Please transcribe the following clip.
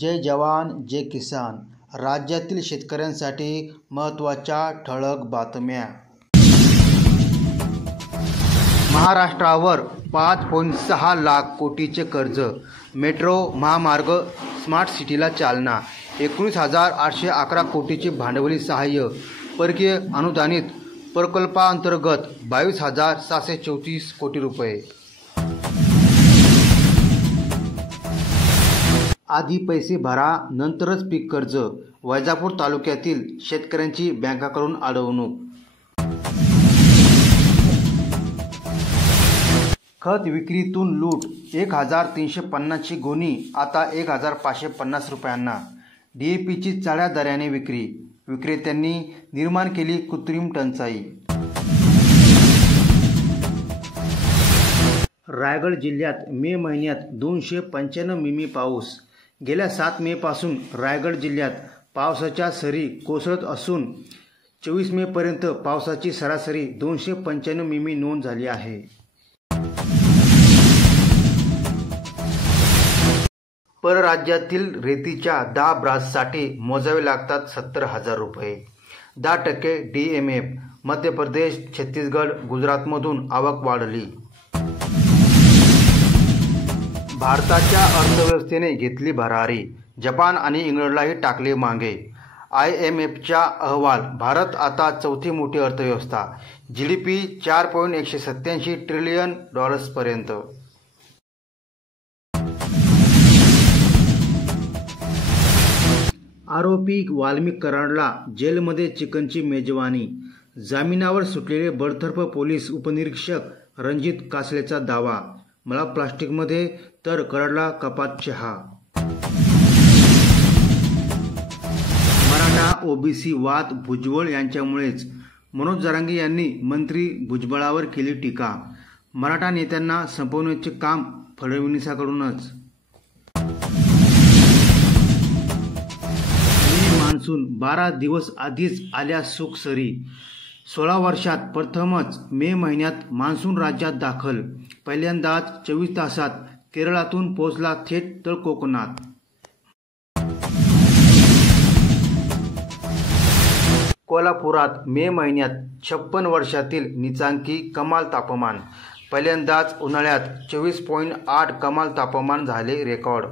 जय जवान जय किसान. राज्यातील शेतकऱ्यांसाठी महत्त्वाच्या ठळक बातम्या. महाराष्ट्रावर 5.6 लाख कोटीचे कर्ज. मेट्रो महामार्ग स्मार्ट सिटीला चालना. 19,811 कोटीचे भांडवली सहाय्य. परकीय अनुदानित प्रकल्पांतर्गत 22,734 कोटी रुपये. आधी पैसे भरा नंतरच पीक कर्ज. वैजापूर तालुक्यातील शेतकऱ्यांची बँकाकडून अडवणूक. खत विक्रीतून लूट. 1,350 ची गोणी आता 1,550 रुपयांना. DAPची चढ्या दराने विक्री. विक्रेत्यांनी निर्माण केली कृत्रिम टंचाई. रायगड जिल्ह्यात मे महिन्यात 295 मिमी पाऊस. गेल्या 7 मे पासून रायगड जिल्ह्यात पावसाच्या सरी कोसळत असून 24 मे पर्यंत पावसाची सरासरी 295 मिमी नोंद झाली आहे. परराज्यातील रेतीच्या 10 ब्राससाठी मोजावे लागतात 70,000 रुपये. 10% DMF. मध्य प्रदेश, छत्तीसगड, गुजरातमधून आवक वाढली. भारताच्या अर्थव्यवस्थेने घेतली भरारी. जपान आणि इंग्लंडलाही टाकले मागे. IMFचा अहवाल. भारत आता चौथी मोठी अर्थव्यवस्था. GDP $4.187 ट्रिलियन पर्यंत. आरोपी वाल्मिक कराडला जेलमध्ये चिकनची मेजवानी. जामिनावर सुटलेले बडतर्फ पोलीस उपनिरीक्षक रणजित कासलेचा दावा. मला प्लास्टिकमध्ये तर कराडला कपात चहा. मराठा OBC वाद भुजबळ यांच्यामुळेच. मनोज जरांगे यांनी मंत्री भुजबळावर केली टीका. मराठा नेत्यांना संपवण्याचे काम फडणवीसांकडूनच. मान्सून 12 दिवस आधीच आल्या सुख सरी. 16 वर्षात प्रथमच मे महिन्यात मान्सून राज्यात दाखल. पहिल्यांदाच 24 तासात केरळातून पोहोचला थेट तळ कोकणात. कोल्हापुरात मे महिन्यात 56 वर्षातील नीचांकी कमाल तापमान. पहिल्यांदाच उन्हाळ्यात 24.8 कमाल तापमान झाले रेकॉर्ड.